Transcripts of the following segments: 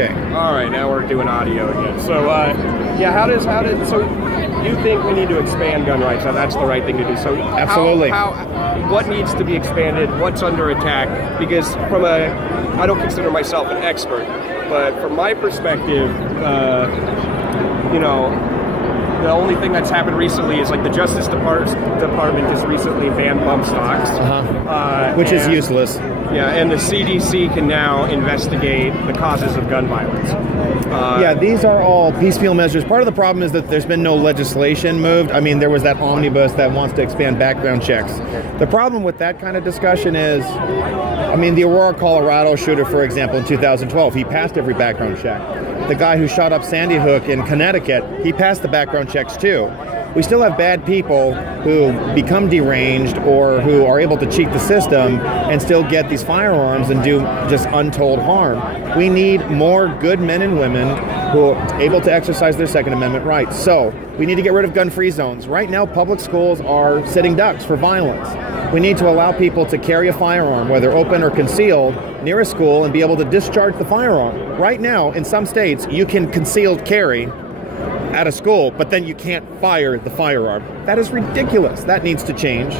Okay. All right, now we're doing audio again. So, yeah, so you think we need to expand gun rights? Now, that's the right thing to do. So, absolutely. What needs to be expanded? What's under attack? Because I don't consider myself an expert, but from my perspective, the only thing that's happened recently is like the Justice Department just recently banned bump stocks, which is useless. Yeah, and the CDC can now investigate the causes of gun violence. Yeah, these are all piecemeal measures. Part of the problem is that there's been no legislation moved. I mean, there was that omnibus that wants to expand background checks. The problem with that kind of discussion is, I mean, the Aurora, Colorado shooter, for example, in 2012, he passed every background check. The guy who shot up Sandy Hook in Connecticut, he passed the background checks too. We still have bad people who become deranged or who are able to cheat the system and still get these firearms and do just untold harm. We need more good men and women who are able to exercise their Second Amendment rights. So we need to get rid of gun-free zones. Right now, public schools are sitting ducks for violence. We need to allow people to carry a firearm, whether open or concealed, near a school and be able to discharge the firearm. Right now, in some states, you can concealed carry at a school, but then you can't fire the firearm. That is ridiculous. That needs to change.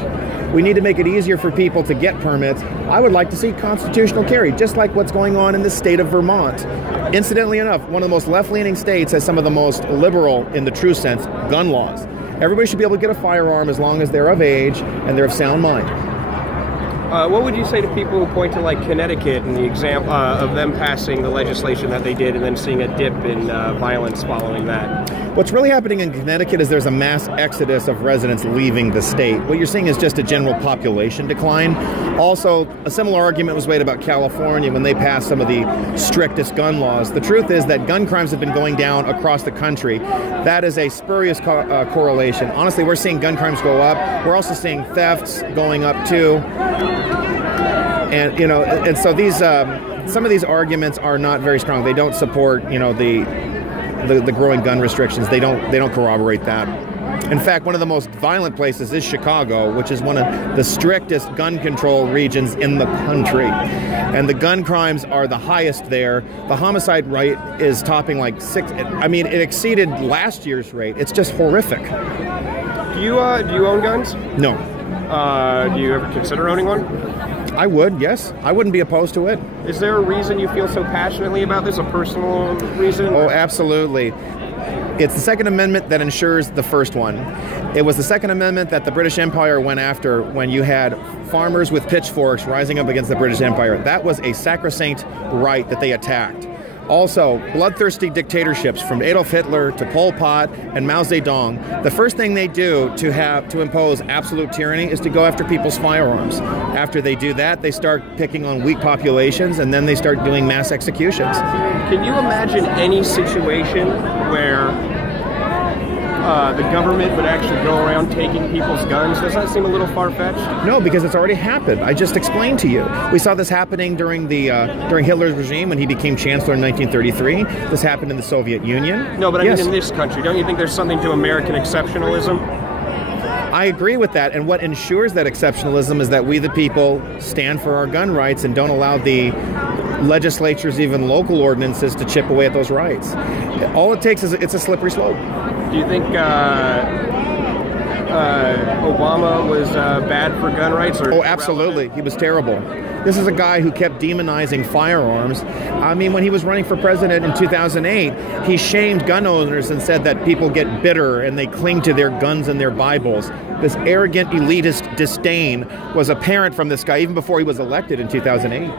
We need to make it easier for people to get permits. I would like to see constitutional carry, just like what's going on in the state of Vermont. Incidentally enough, one of the most left-leaning states has some of the most liberal, in the true sense, gun laws. Everybody should be able to get a firearm as long as they're of age and they're of sound mind. What would you say to people who point to like Connecticut and the example of them passing the legislation that they did and then seeing a dip in violence following that? What's really happening in Connecticut is there's a mass exodus of residents leaving the state. What you're seeing is just a general population decline. Also, a similar argument was made about California when they passed some of the strictest gun laws. The truth is that gun crimes have been going down across the country. That is a spurious correlation. Honestly, we're seeing gun crimes go up. We're also seeing thefts going up too. And so these some of these arguments are not very strong. They don't support the growing gun restrictions. They don't corroborate that. In fact, one of the most violent places is Chicago, which is one of the strictest gun control regions in the country. And the gun crimes are the highest there. The homicide rate is topping like 6. I mean, it exceeded last year's rate. It's just horrific. Do you own guns? No. Do you ever consider owning one? I would, yes. I wouldn't be opposed to it. Is there a reason you feel so passionately about this, a personal reason? Oh, absolutely. It's the Second Amendment that ensures the first one. It was the Second Amendment that the British Empire went after when you had farmers with pitchforks rising up against the British Empire. That was a sacrosanct right that they attacked. Also, bloodthirsty dictatorships from Adolf Hitler to Pol Pot and Mao Zedong, the first thing they do to impose absolute tyranny is to go after people's firearms. After they do that, they start picking on weak populations, and then they start doing mass executions. Can you imagine any situation where the government would actually go around taking people's guns? Does that seem a little far-fetched? No, because it's already happened. I just explained to you. We saw this happening during Hitler's regime when he became chancellor in 1933. This happened in the Soviet Union. No, but I mean in this country. Don't you think there's something to American exceptionalism? I agree with that, and what ensures that exceptionalism is that we the people stand for our gun rights and don't allow the legislatures, even local ordinances, to chip away at those rights. All it takes is it's a slippery slope. Do you think Obama was bad for gun rights? Oh, absolutely. He was terrible. This is a guy who kept demonizing firearms. I mean, when he was running for president in 2008, he shamed gun owners and said that people get bitter and they cling to their guns and their Bibles. This arrogant, elitist disdain was apparent from this guy even before he was elected in 2008.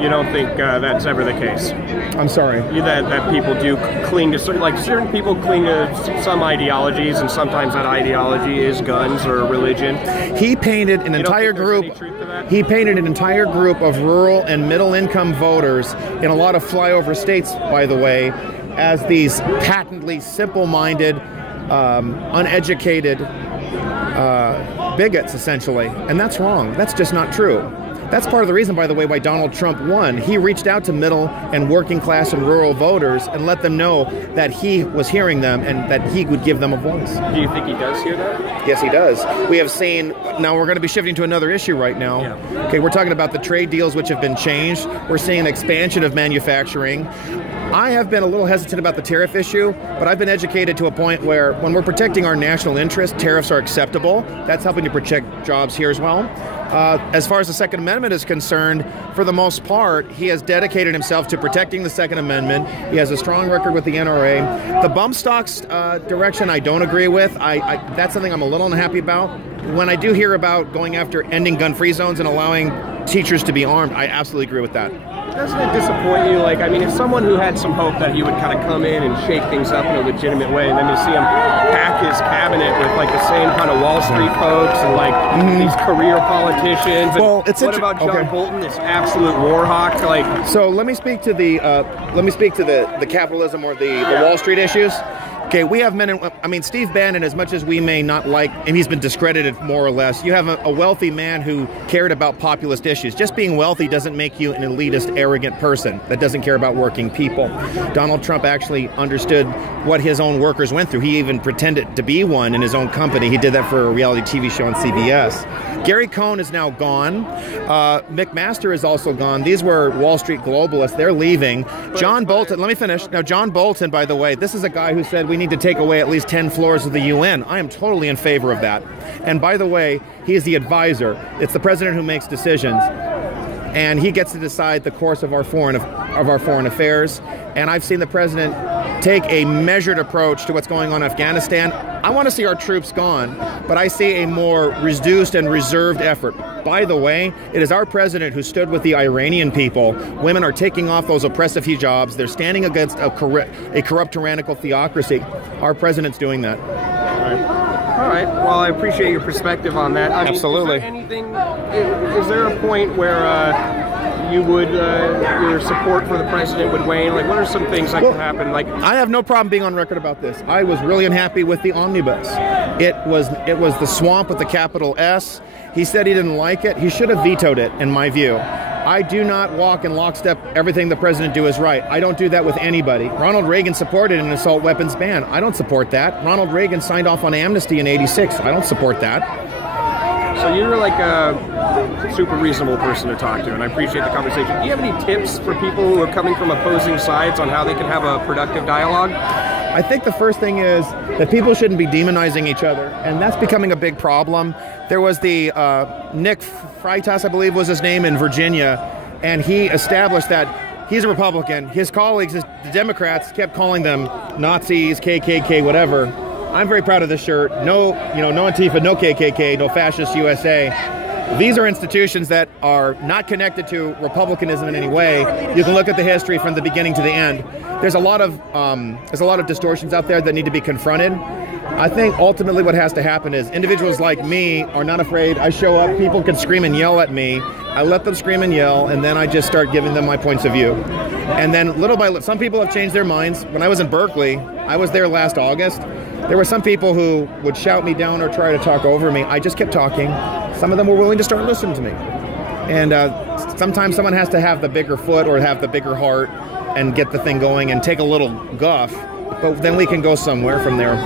You don't think that's ever the case? I'm sorry? That people do cling to certain people cling to some ideologies, and sometimes that ideology is guns or religion. He painted an entire group. He painted an entire group of rural and middle-income voters in a lot of flyover states, by the way, as these patently simple-minded, uneducated bigots, essentially. And that's wrong. That's just not true. That's part of the reason, by the way, why Donald Trump won. He reached out to middle and working class and rural voters and let them know that he was hearing them and that he would give them a voice. Do you think he does hear that? Yes, he does. We have seen now we're going to be shifting to another issue right now. Yeah. Okay, we're talking about the trade deals which have been changed. We're seeing an expansion of manufacturing. I have been a little hesitant about the tariff issue, but I've been educated to a point where when we're protecting our national interest, tariffs are acceptable. That's helping to protect jobs here as well. As far as the Second Amendment is concerned, for the most part, he has dedicated himself to protecting the Second Amendment. He has a strong record with the NRA. The bump stocks direction I don't agree with. That's something I'm a little unhappy about. When I do hear about going after ending gun-free zones and allowing teachers to be armed, I absolutely agree with that. Doesn't it disappoint you? Like, I mean, if someone who had some hope that he would kind of come in and shake things up in a legitimate way, and then to see him pack his cabinet with like the same kind of Wall Street folks and like these career politicians. Well, it's what about John Bolton, this absolute war hawk? Like, so let me speak to the capitalism or the Wall Street issues. Okay, we have men, Steve Bannon, as much as we may not like, and he's been discredited more or less, you have a wealthy man who cared about populist issues. Just being wealthy doesn't make you an elitist, arrogant person that doesn't care about working people. Donald Trump actually understood what his own workers went through. He even pretended to be one in his own company. He did that for a reality TV show on CBS. Gary Cohn is now gone. McMaster is also gone. These were Wall Street globalists. They're leaving. John Bolton, let me finish. Now, John Bolton, by the way, this is a guy who said we need to take away at least 10 floors of the UN. I am totally in favor of that. And by the way, he is the advisor. It's the president who makes decisions. And he gets to decide the course of our foreign affairs. And I've seen the president take a measured approach to what's going on in Afghanistan. I want to see our troops gone, but I see a more reduced and reserved effort. By the way, it is our president who stood with the Iranian people. Women are taking off those oppressive hijabs. They're standing against a corrupt tyrannical theocracy. Our president's doing that. All right. Well, I appreciate your perspective on that. Absolutely. Is there a point where you would your support for the president would wane? Like, what are some things that could happen? Like, I have no problem being on record about this. I was really unhappy with the omnibus. It was the swamp with the capital S. He said he didn't like it. He should have vetoed it, in my view. I do not walk in lockstep. Everything the president do is right. I don't do that with anybody. Ronald Reagan supported an assault weapons ban. I don't support that. Ronald Reagan signed off on amnesty in '86. I don't support that. So you're like a super reasonable person to talk to, and I appreciate the conversation. Do you have any tips for people who are coming from opposing sides on how they can have a productive dialogue? I think the first thing is that people shouldn't be demonizing each other, and that's becoming a big problem. There was the Nick Freitas, I believe was his name, in Virginia, and he established that he's a Republican. His colleagues, the Democrats, kept calling them Nazis, KKK, whatever. I'm very proud of this shirt. No Antifa, no KKK, no fascist USA. These are institutions that are not connected to republicanism in any way. You can look at the history from the beginning to the end. There's a lot of distortions out there that need to be confronted. I think ultimately what has to happen is individuals like me are not afraid. I show up, people can scream and yell at me. I let them scream and yell, and then I just start giving them my points of view. And then little by little, some people have changed their minds. When I was in Berkeley, I was there last August. There were some people who would shout me down or try to talk over me. I just kept talking. Some of them were willing to start listening to me. And sometimes someone has to have the bigger foot or have the bigger heart and get the thing going and take a little guff. But then we can go somewhere from there.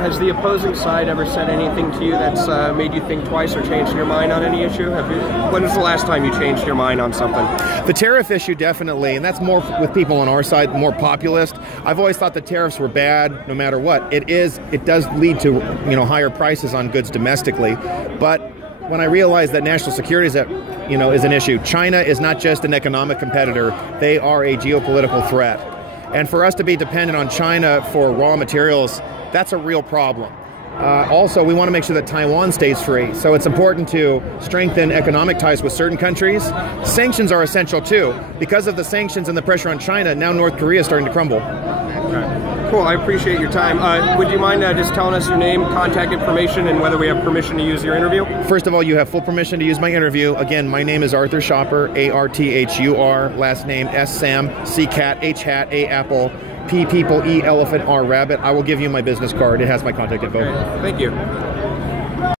Has the opposing side ever said anything to you that's made you think twice or changed your mind on any issue? When was the last time you changed your mind on something? The tariff issue, definitely, and that's more with people on our side, more populist. I've always thought the tariffs were bad, no matter what. It does lead to higher prices on goods domestically, but when I realized that national security is an issue, China is not just an economic competitor; they are a geopolitical threat. And for us to be dependent on China for raw materials, that's a real problem. Also, we want to make sure that Taiwan stays free. So it's important to strengthen economic ties with certain countries. Sanctions are essential too. Because of the sanctions and the pressure on China, now North Korea is starting to crumble. Okay. Cool, I appreciate your time. Would you mind just telling us your name, contact information, and whether we have permission to use your interview? First of all, you have full permission to use my interview. Again, my name is Arthur Schopper, Arthur. Last name S Sam, C Cat, H Hat, A Apple, P People, E Elephant, R Rabbit. I will give you my business card. It has my contact info. Okay. Thank you.